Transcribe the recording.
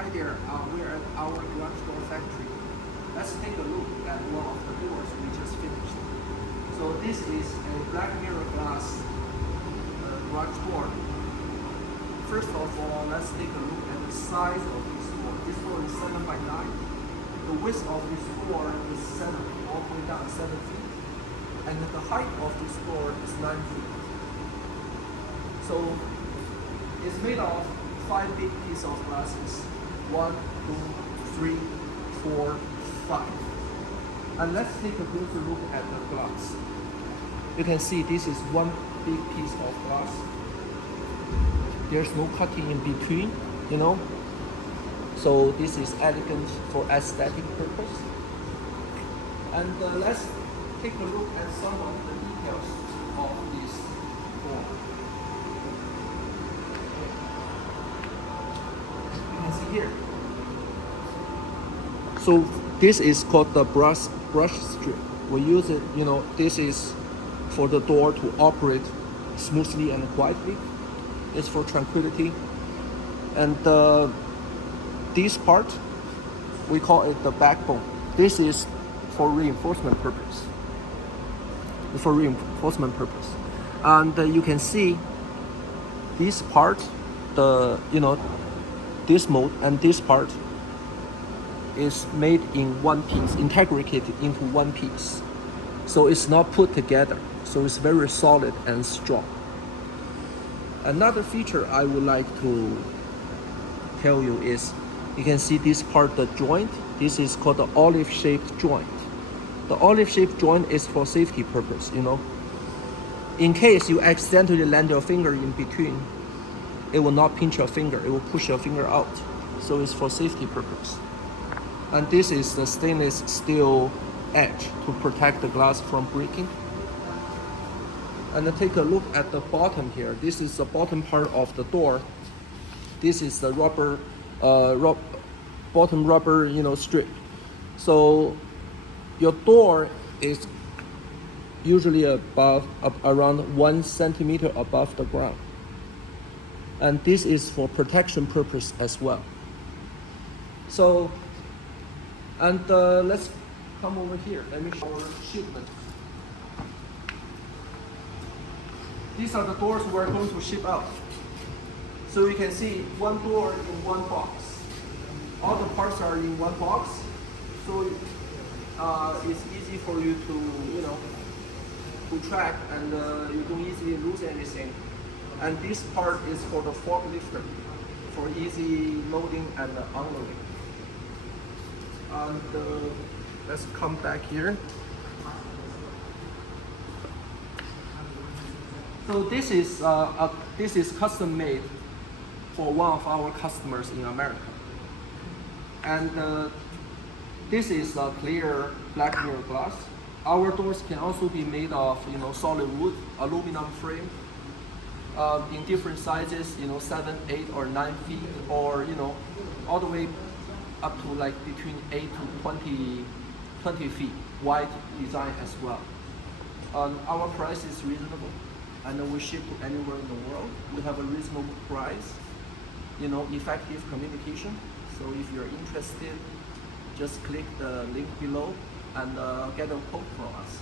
Hi there, we're at our garage door factory. Let's take a look at one of the doors we just finished. So this is a black mirror glass garage door. First of all, let's take a look at the size of this door. This door is 7 by 9. The width of this door is 7, all the way down 7 feet. And the height of this door is 9 feet. So it's made of 5 big pieces of glasses. 1, 2, 3, 4, 5. And let's take a closer look at the glass. You can see this is one big piece of glass. There's no cutting in between, you know. So this is elegant for aesthetic purpose. And let's take a look at some of the details of this door. Here. So this is called the brush strip. We use it, you know, this is for the door to operate smoothly and quietly. It's for tranquility. And this part, we call it the backbone. This is for reinforcement purpose. And you can see this part, this mode and this part is made in one piece, integrated into one piece. So it's not put together. So it's very solid and strong. Another feature I would like to tell you is, you can see this part, the joint. This is called the olive-shaped joint. The olive-shaped joint is for safety purpose, you know. In case you accidentally land your finger in between, it will not pinch your finger, it will push your finger out. So it's for safety purpose. And this is the stainless steel edge to protect the glass from breaking. And then take a look at the bottom here. This is the bottom part of the door. This is the bottom rubber, strip. So your door is usually around 1 centimeter above the ground. And this is for protection purpose as well. So, and let's come over here. Let me show our shipment. These are the doors we're going to ship out. So you can see one door in one box. All the parts are in one box. So it's easy for you to track, and you don't easily lose anything. And this part is for the forklifter, for easy loading and unloading. And let's come back here. So this is custom made for one of our customers in America. And this is a clear black mirror glass. Our doors can also be made of solid wood, aluminum frame. In different sizes, 7, 8, or 9 feet, or all the way up to like between 8 to 20 feet wide design as well. Our price is reasonable, and we ship to anywhere in the world. We have a reasonable price, effective communication. So if you're interested, just click the link below and get a quote from us.